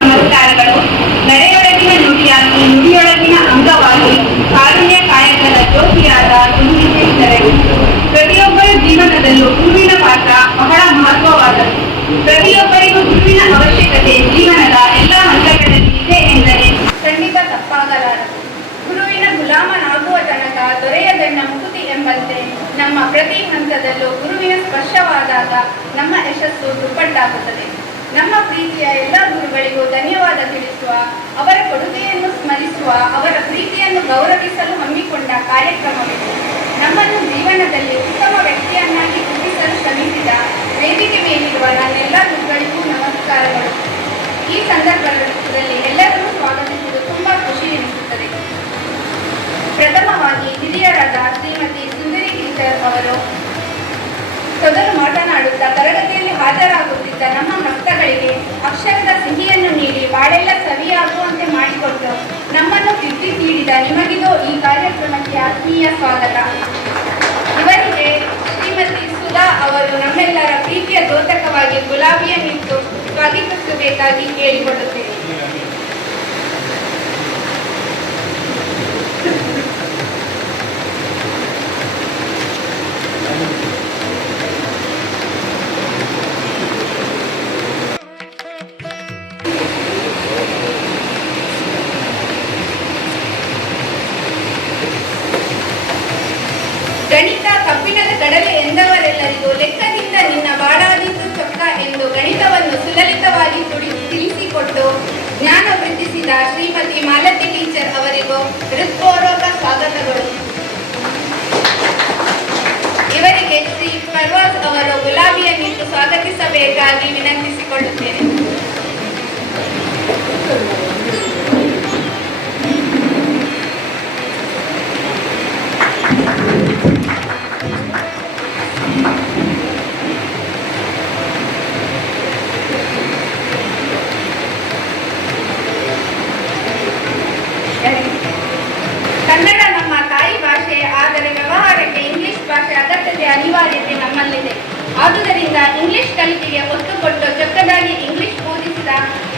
ನಮಸ್ಕಾರಗಳು. ನಡೆಯೊಳಗಿನ ನುಡಿಯಾಗಿ ನುಡಿಯೊಳಗಿನ ಅಂಗವಾಗಿ ಕಾರುಣ್ಯ ಕಾಯಕದ ಜ್ಯೋತಿಯಾದ ಗುರುವಿಶೇಷರರು ಪ್ರತಿಯೊಬ್ಬರ ಜೀವನದಲ್ಲೂ ಗುರುವಿನ ಪಾತ್ರ ಬಹಳ ಮಹತ್ವವಾದದ್ದು. ಪ್ರತಿಯೊಬ್ಬರಿಗೂ ಗುರುವಿನ ಅವಶ್ಯಕತೆ ಜೀವನದ ಎಲ್ಲ ಹಂತಗಳಲ್ಲಿ ಇದೆ ಎಂದರೆ ಖಂಡಿತ ತಪ್ಪಾಗಲಾರದು. ಗುರುವಿನ ಗುಲಾಮನಾಗುವ ತನಕ ದೊರೆಯದನ್ನ ಮುಕುತಿ ಎಂಬಂತೆ ನಮ್ಮ ಪ್ರತಿ ಹಂತದಲ್ಲೂ ಗುರುವಿನ ಸ್ಪರ್ಶವಾದಾಗ ನಮ್ಮ ಯಶಸ್ಸು ದುಪ್ಪಟ್ಟಾಗುತ್ತದೆ. ನಮ್ಮ ಪ್ರೀತಿಯ ಎಲ್ಲ ಗುರುಗಳಿಗೂ ಧನ್ಯವಾದ ತಿಳಿಸುವ, ಅವರ ಕೊಡುಗೆಯನ್ನು ಸ್ಮರಿಸುವ, ಅವರ ಪ್ರೀತಿಯನ್ನು ಗೌರವಿಸಲು ಹಮ್ಮಿಕೊಂಡ ಕಾರ್ಯಕ್ರಮವಿದೆ. ನಮ್ಮನ್ನು ಜೀವನದಲ್ಲಿ ಉತ್ತಮ ವ್ಯಕ್ತಿಯನ್ನಾಗಿ ರೂಪಿಸಲು ಶ್ರಮಿಸಿದ ವೇದಿಕೆ ಮೇಲಿರುವ ನನ್ನೆಲ್ಲ ಗುರುಗಳಿಗೂ ನಮಸ್ಕಾರಗಳು. ಈ ಸಂದರ್ಭದಲ್ಲಿ ಎಲ್ಲರನ್ನೂ ಸ್ವಾಗತಿಸುವುದು ತುಂಬಾ ಖುಷಿ ಎನಿಸುತ್ತದೆ. ಪ್ರಥಮವಾಗಿ ಹಿರಿಯರಾದ ಶ್ರೀಮತಿ ಸುಂದರಿ ಟೀಚರ್ ಅವರು ಮೊದಲು ಮಾತನಾಡುತ್ತಾ ತರಗತಿಯಲ್ಲಿ ನಮ್ಮ ಭಕ್ತಗಳಿಗೆ ಅಕ್ಷರದ ಸಿಹಿಯನ್ನು ನೀಡಿ ಬಾಳೆಲ್ಲ ಸವಿಯಾಗುವಂತೆ ಮಾಡಿಕೊಟ್ಟು ನಮ್ಮನ್ನು ತಿದ್ದಿ ನೀಡಿದ ನಿಮಗಿದು ಈ ಕಾರ್ಯಕ್ರಮಕ್ಕೆ ಆತ್ಮೀಯ ಸ್ವಾಗತ. ಇವರಿಗೆ ಶ್ರೀಮತಿ ಸುಧಾ ಅವರು ನಮ್ಮೆಲ್ಲರ ಪ್ರೀತಿಯ ದೋತಕವಾಗಿ ಗುಲಾಬಿಯನ್ನಿಟ್ಟು ಸ್ವಾಗತಿಸಬೇಕಾಗಿ ಕೇಳಿಕೊಳ್ಳುತ್ತೇನೆ ಕಬ್ಬಿಣದ ಕಡಲೆ ಎಂದವರೆಲ್ಲರಿಗೂ ಲೆಕ್ಕದಿಂದ ನಿನ್ನ ಬಾಳಾದಿದ್ದು ಚೊಕ್ಕ ಎಂದು ಗಣಿತವನ್ನು ಸುಲಲಿತವಾಗಿ ತುಡಿ ತಿಳಿಸಿಕೊಟ್ಟು ಜ್ಞಾನ ವೃದ್ಧಿಸಿದ ಶ್ರೀಮತಿ ಮಾಲತಿ ಟೀಚರ್ ಅವರಿಗೂ ಹೃತ್ಪೂರ್ವಕ ಸ್ವಾಗತಗಳು. ಇವರಿಗೆ ಶ್ರೀ ಪರ್ವಾಸ್ ಅವರು ಗುಲಾಬಿಯನ್ನಿಟ್ಟು ಸ್ವಾಗತಿಸಬೇಕಾಗಿ ವಿನಂತಿಸಿಕೊಳ್ಳುತ್ತೇನೆ.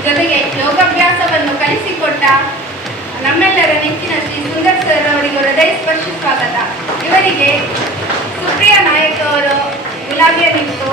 ಜೊತೆಗೆ ಯೋಗಾಭ್ಯಾಸವನ್ನು ಕಲಿಸಿಕೊಟ್ಟ ನಮ್ಮೆಲ್ಲರ ನೆಚ್ಚಿನ ಶ್ರೀ ಸುಂದರ್ ಸರ್ ಅವರಿಗೆ ಹೃದಯ ಸ್ಪರ್ಶ ಸ್ವಾಗತ. ಇವರಿಗೆ ಸುಪ್ರಿಯಾ ನಾಯಕ್ ಅವರು ಗುಲಾಬಿಯ ನಿಂತು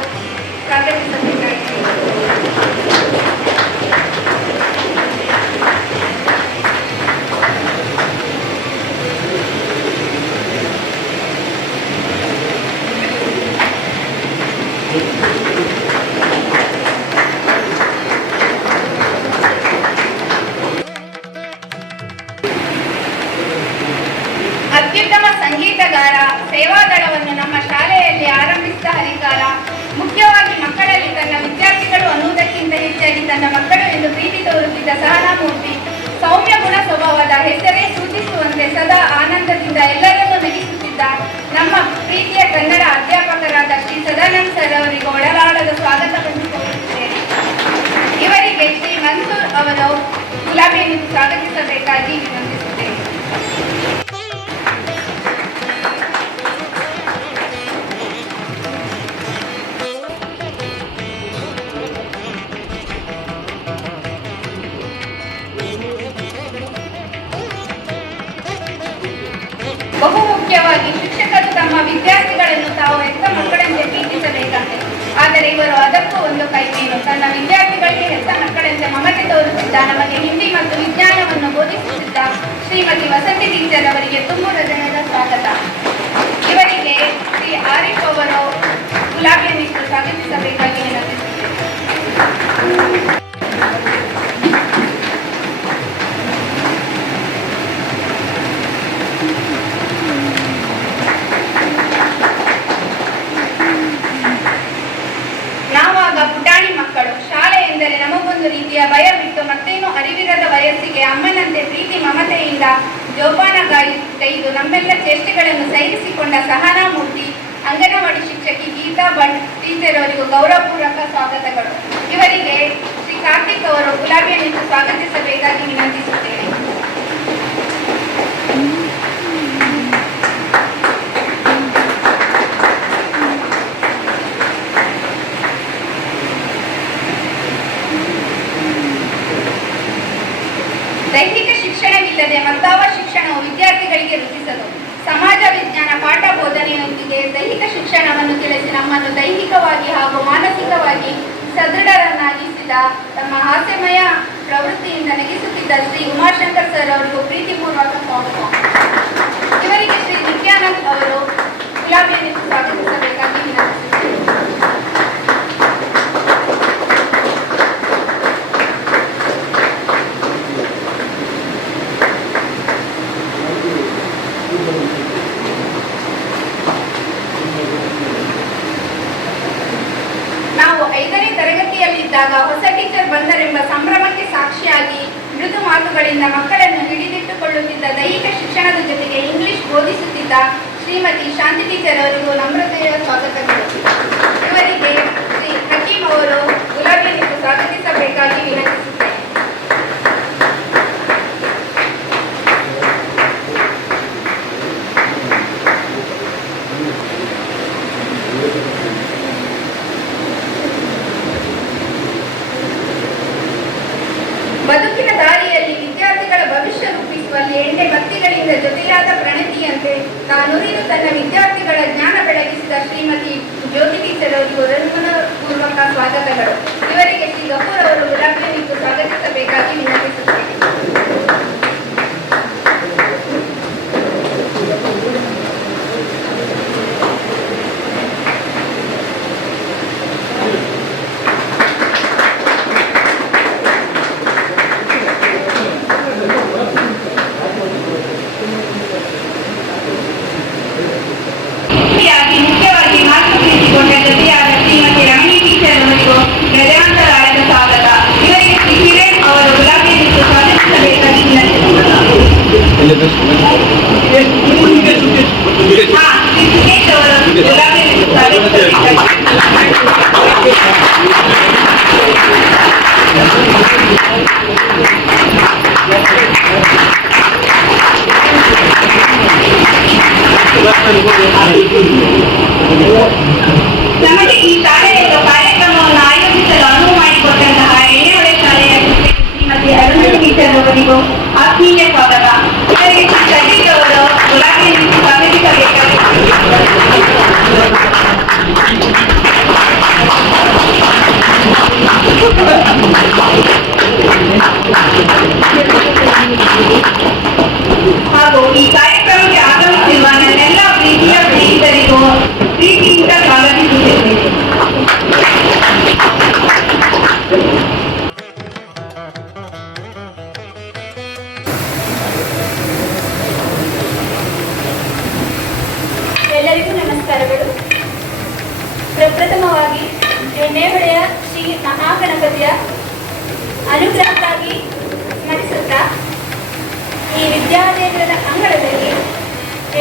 ವಿದ್ಯಾರ್ಥಿಗಳನ್ನು ತಾವು ಹೆತ್ತ ಮಕ್ಕಳಂತೆ ಪ್ರೀತಿಸಬೇಕಂತೆ ಆದರೆ ಇವರು ಅದಕ್ಕೂ ಒಂದು ಕೈಮೇನು ತನ್ನ ವಿದ್ಯಾರ್ಥಿಗಳಿಗೆ ಹೆತ್ತ ಮಕ್ಕಳಂತೆ ಮಮತೆ ತೋರುತ್ತಿದ್ದ ನಮಗೆ ಹಿಂದಿ ಮತ್ತು ವಿಜ್ಞಾನವನ್ನು ಬೋಧಿಸುತ್ತಿದ್ದ ಶ್ರೀಮತಿ ವಸಂತಿ ಟೀಚರ್ ಅವರಿಗೆ ತುಂಬ ಹೃದಯದ ಸ್ವಾಗತ. ಶ್ರಮದಿಂದ ಜೋಪಾನಗೈದು ನಮ್ಮೆಲ್ಲ ಚೇಷ್ಟೆಗಳನ್ನು ಸಹಿಸಿಕೊಂಡ ಸಹನಾಮೂರ್ತಿ, ಅಂಗನವಾಡಿ ಶಿಕ್ಷಕಿ ಗೀತಾ ಭಟ್ ಟೀಚರ್ ಅವರಿಗೂ ಗೌರವಪೂರ್ವಕ ಸ್ವಾಗತಗಳು. ಇವರಿಗೆ ಶ್ರೀ ಕಾರ್ತಿಕ್ ಅವರು ಗುಲಾಬಿಯನ್ನು ಸ್ವಾಗತಿಸಬೇಕಾಗಿ ವಿನಂತಿಸುತ್ತೇನೆ. ದೈಹಿಕ ಇಲ್ಲದೆ ಮತ್ತಾವ ಶಿಕ್ಷಣವು ವಿದ್ಯಾರ್ಥಿಗಳಿಗೆ ರಚಿಸಲು ಸಮಾಜ ವಿಜ್ಞಾನ, ಪಾಠ, ಬೋಧನೆಯೊಂದಿಗೆ ದೈಹಿಕ ಶಿಕ್ಷಣವನ್ನು ತಿಳಿಸಿ ನಮ್ಮನ್ನು ದೈಹಿಕವಾಗಿ ಹಾಗೂ ಮಾನಸಿಕವಾಗಿ ಸದೃಢರನ್ನಾಗಿಸಿದ ತಮ್ಮ ಹಾಸ್ಯಮಯ ಪ್ರವೃತ್ತಿಯಿಂದ ನಗಿಸುತ್ತಿದ್ದ ಶ್ರೀ ಉಮಾಶಂಕರ್ ಸರ್ ಅವರಿಗೂ ಪ್ರೀತಿಪೂರ್ವಕ ಇವರಿಗೆ ಶ್ರೀ ನಿತ್ಯಾನಂದ್ ಅವರು ಗುಲಾಬಿಯನ್ನು ಸ್ವಾಗತಿಸಿದರು ಶಿಕ್ಷಣದ ಜೊತೆಗೆ ಇಂಗ್ಲಿಷ್ ಬೋಧಿಸುತ್ತಿದ್ದ ಶ್ರೀಮತಿ ಶಾಂತಿ ಟೀಚರ್ ಅವರಿಗೂ ನಮ್ರತೆಯ ಸ್ವಾಗತಗಳು ಇವರಿಗೆ ಶ್ರೀ ಹಕೀಂ ಅವರು ಗುಲಾಬಿ ಸ್ವಾಗತಿಸಬೇಕಾಗಿ ವಿನಂತಿಸುತ್ತೇನೆ. ಜ್ಞಾನದಿಂದ ಜೊತೆಯಾದ ಪ್ರಣತಿಯಂತೆ ತಾನುರಿದು ತನ್ನ ವಿದ್ಯಾರ್ಥಿಗಳ ಜ್ಞಾನ ಬೆಳಗಿಸಿದ ಶ್ರೀಮತಿ ಜ್ಯೋತಿ ಟೀಚರ್ ಅವರಿಗೆ ಪೂರ್ವಕ ಸ್ವಾಗತಗಳು. ಇವರಿಗೆ ಶ್ರೀ ಗಪೂರ್ ಅವರು ಗುಲಾಬಿ ಸ್ವಾಗತಿಸಬೇಕಾಗಿ ವಿನಂತಿಸುತ್ತಾರೆ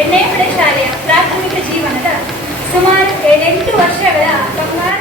ಎಣ್ಣೆಹೊಳೆ ಶಾಲೆಯ ಪ್ರಾಥಮಿಕ ಜೀವನದ ಸುಮಾರು ಎಂಟು ವರ್ಷಗಳ ಸಂವಾದ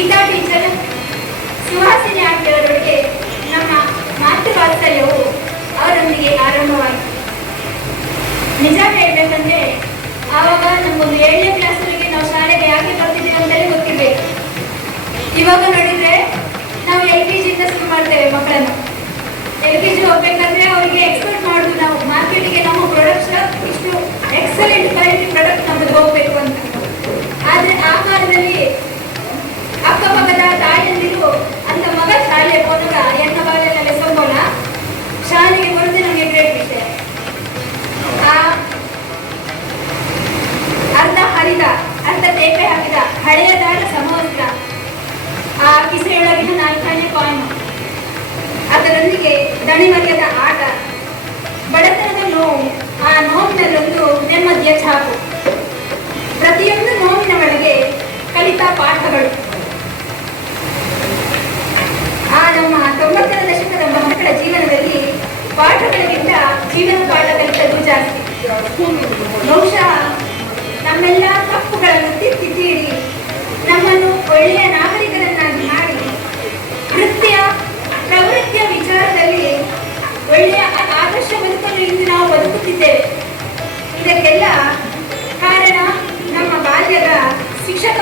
invita a ನಮ್ಮ ತೊಂಬತ್ತರ ದಶಕದ ಮಕ್ಕಳ ಜೀವನದಲ್ಲಿ ಪಾಠಗಳಿಗಿಂತ ಜೀವನ ಪಾಠ ಕಲಿತದ್ದು ಜಾಸ್ತಿ. ಬಹುಶಃ ನಮ್ಮೆಲ್ಲ ತಪ್ಪುಗಳನ್ನು ತಿದ್ದಿ ನಮ್ಮನ್ನು ಒಳ್ಳೆಯ ನಾಗರಿಕರನ್ನಾಗಿ ಮಾಡಿ ನೃತ್ಯ, ಪ್ರವೃತ್ತಿಯ ವಿಚಾರದಲ್ಲಿ ಒಳ್ಳೆಯ ಆದರ್ಶ ಬದುಕನ್ನು ಇಂದು ನಾವು ಬದುಕುತ್ತಿದ್ದೇವೆ. ಇದಕ್ಕೆಲ್ಲ ಕಾರಣ ನಮ್ಮ ಬಾಲ್ಯದ ಶಿಕ್ಷಕ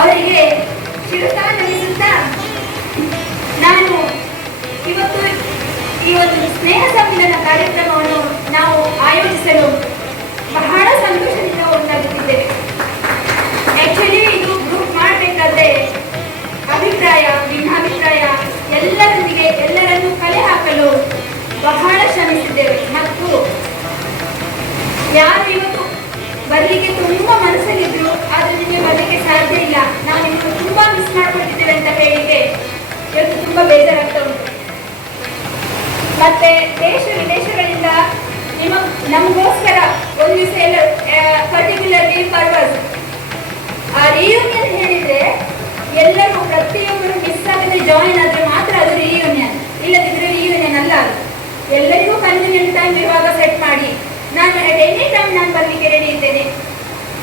ಅವರಿಗೆ ಚಿರಕಾಲದಲ್ಲಿ ಈ ಒಂದು ಸ್ನೇಹ ಸಮ್ಮಿಲನ ಕಾರ್ಯಕ್ರಮವನ್ನು ನಾವು ಆಯೋಜಿಸಲು ಬಹಳ ಸಂತೋಷದಿಂದ ಒಂದಾಗುತ್ತಿದ್ದೇವೆ ಆಕ್ಚುಲಿ ಇದು ಗ್ರೂಪ್ ಮಾಡಬೇಕಾದ್ರೆ ಅಭಿಪ್ರಾಯ, ಭಿನ್ನಾಭಿಪ್ರಾಯ ಎಲ್ಲರೊಂದಿಗೆ ಎಲ್ಲರನ್ನು ಕಲೆ ಹಾಕಲು ಬಹಳ ಶ್ರಮಿಸಿದ್ದೇವೆ. ಮತ್ತು ಯಾರು ಇವತ್ತು ಬರಲಿಕ್ಕೆ ತುಂಬಾ ಮನಸ್ಸಲ್ಲಿದ್ರು, ಆದ್ರೆ ನಿಮಗೆ ಬರಲಿಕ್ಕೆ ಸಾಧ್ಯ ಇಲ್ಲ. ನಾವು ನಿಮ್ಮನ್ನು ತುಂಬಾ ಮಿಸ್ ಮಾಡ್ಕೊಂಡಿದ್ದೇವೆ ಅಂತ ಹೇಳಿದೆ ಇವತ್ತು ತುಂಬಾ ಬೇಜಾರಾಗ್ತಾ ಉಂಟು. ಮತ್ತೆ ದೇಶ ವಿದೇಶಗಳಿಂದ ನಿಮ್ಮ, ನಮಗೋಸ್ಕರ ಒಂದು ದಿವಸ ಎಲ್ಲ ಪರ್ಟಿಕ್ಯುಲರ್ಲಿ ಪರ್ಪಸ್ ಆ ರಿಯೂನಿಯನ್ ಹೇಳಿದ್ರೆ ಎಲ್ಲರೂ ಪ್ರತಿಯೊಬ್ಬರು ಮಿಸ್ ಆಗದೆ ಜಾಯಿನ್ ಆದ್ರೆ ಮಾತ್ರ ಅದು ರಿಯೂನಿಯನ್ ಇಲ್ಲದಿದ್ರೆ ರಿಯೂನಿಯನ್ ಅಲ್ಲ ಅದು ಎಲ್ಲರಿಗೂ ಕನ್ವೀನಿಯಂಟ್ ಟೈಮ್ ಇರುವಾಗ ಸೆಟ್ ಮಾಡಿ ನಾನು ಅಟ್ ಎನಿ ಟೈಮ್ ನಾನು ಬರ್ಲಿಕ್ಕೆ ರೆಡಿ ಇದ್ದೇನೆ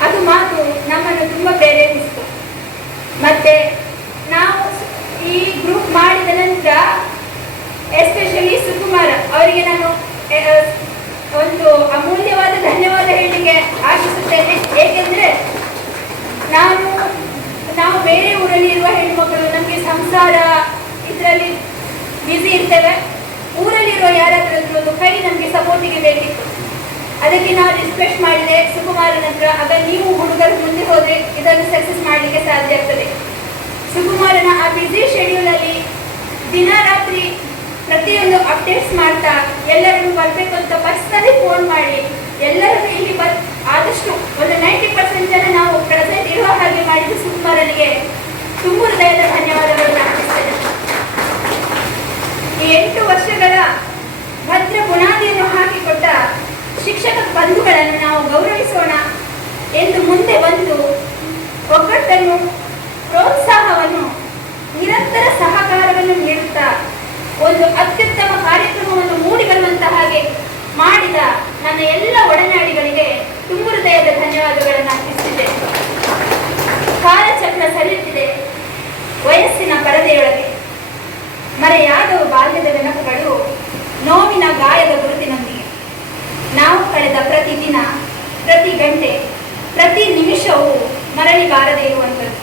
ಅದು ಮಾತು ನಮ್ಮನ್ನು ತುಂಬಾ ಪ್ರೇರೇಪಿಸಿತು ಮತ್ತೆ ನಾವು ಈ ಗ್ರೂಪ್ ಮಾಡಿದ ನಂತರ ಎಸ್ಪೆಷಲಿ ಸುಕುಮಾರ್ ಅವರಿಗೆ ನಾನು ಆ, ಒಂದು ಅಮೂಲ್ಯವಾದ ಧನ್ಯವಾದ ಹೇಳಲಿಕ್ಕೆ ಆಶಿಸುತ್ತೇನೆ ಏಕೆಂದ್ರೆ ನಾನು ನಾವು ಬೇರೆ ಊರಲ್ಲಿ ಇರುವ ಹೆಣ್ಮಕ್ಳು ನಮಗೆ ಸಂಸಾರ ಇದರಲ್ಲಿ ಬ್ಯುಸಿ ಇರ್ತೇವೆ. ಊರಲ್ಲಿರುವ ಯಾರಾದ್ರೂ ಒಂದು ಕೈ ನಮಗೆ ಸಪೋರ್ಟಿಗೆ ಬೇಕಿತ್ತು. ಅದಕ್ಕೆ ನಾನು ರಿಕ್ವೆಸ್ಟ್ ಮಾಡಿದೆ. ಸುಕುಮಾರನ ಹತ್ರ ಆಗ ನೀವು ಹುಡುಗರು ಮುಂದೆ ಹೋದರೆ ಇದನ್ನು ಸಕ್ಸಸ್ ಮಾಡಲಿಕ್ಕೆ ಸಾಧ್ಯ ಆಗ್ತದೆ. ಸುಕುಮಾರನ ಆ ಬ್ಯುಸಿ ಶೆಡ್ಯೂಲಲ್ಲಿ ದಿನ ರಾತ್ರಿ ಪ್ರತಿಯೊಂದು ಅಪ್ಡೇಟ್ಸ್ ಮಾಡ್ತಾ ಎಲ್ಲರನ್ನು ಬರಬೇಕು ಅಂತ ಪರ್ಸನಲಿ ಫೋನ್ ಮಾಡಿ ಎಲ್ಲರೂ ಇಲ್ಲಿ ಬರ್, ಆದಷ್ಟು ಒಂದು ನೈಂಟಿ ಪರ್ಸೆಂಟ್ ಜನ ನಾವು ಪ್ರೆಸೆಂಟ್ ಇರುವ ಹಾಗೆ ಮಾಡಿದ್ದು ಸುಕುಮಾರನಿಗೆ ತುಂಬ ಹೃದಯದ ಈ ಎಂಟು ವರ್ಷಗಳ ಭದ್ರ ಬುನಾದಿಯನ್ನು ಹಾಕಿಕೊಟ್ಟ ಶಿಕ್ಷಕ ಬಂಧುಗಳನ್ನು ನಾವು ಗೌರವಿಸೋಣ ಎಂದು ಮುಂದೆ ಬಂದು ಒಗ್ಗಟ್ಟನ್ನು ಪ್ರೋತ್ಸಾಹವನ್ನು ನಿರಂತರ ಸಹಕಾರವನ್ನು ನೀಡುತ್ತಾ ಒಂದು ಅತ್ಯುತ್ತಮ ಕಾರ್ಯಕ್ರಮವನ್ನು ಮೂಡಿಬರುವಂತಹ ಹಾಗೆ ಮಾಡಿದ ನನ್ನ ಎಲ್ಲ ಒಡನಾಡಿಗಳಿಗೆ ತುಂಬ ಹೃದಯದ ಧನ್ಯವಾದಗಳನ್ನು ಅರ್ಪಿಸುತ್ತಿದ್ದೆ ಕಾಲಚಕ್ರ ಸರಿಯುತ್ತಿದೆ. ವಯಸ್ಸಿನ ಪರದೆಯೊಳಗೆ. ಮರೆಯಾದವು ಬಾಲ್ಯದ ನೆನಪುಗಳು ನೋವಿನ ಗಾಯದ ಗುರುತಿನೊಂದಿಗೆ ನಾವು ಕಳೆದ ಪ್ರತಿ ದಿನ, ಪ್ರತಿ ಗಂಟೆ, ಪ್ರತಿ ನಿಮಿಷವೂ ಮರಳಿ ಬಾರದೇ ಇರುವಂಥದ್ದು.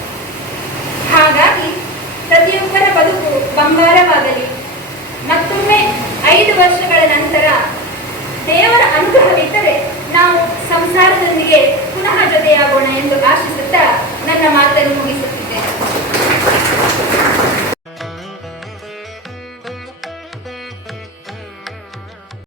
ಹಾಗಾಗಿ ಪ್ರತಿಯೊಬ್ಬರ ಬದುಕು ಬಂಗಾರವಾಗಲಿ. ಮತ್ತೊಮ್ಮೆ ಐದು ವರ್ಷಗಳ ನಂತರ ದೇವರ ಅನುಗ್ರಹವಿದ್ದರೆ ನಾವು ಸಂಸಾರದೊಂದಿಗೆ ಪುನಃ ಜೊತೆಯಾಗೋಣ ಎಂದು ಆಶಿಸುತ್ತಾ ನನ್ನ ಮಾತನ್ನು ಮುಗಿಸುತ್ತಿದ್ದೇನೆ.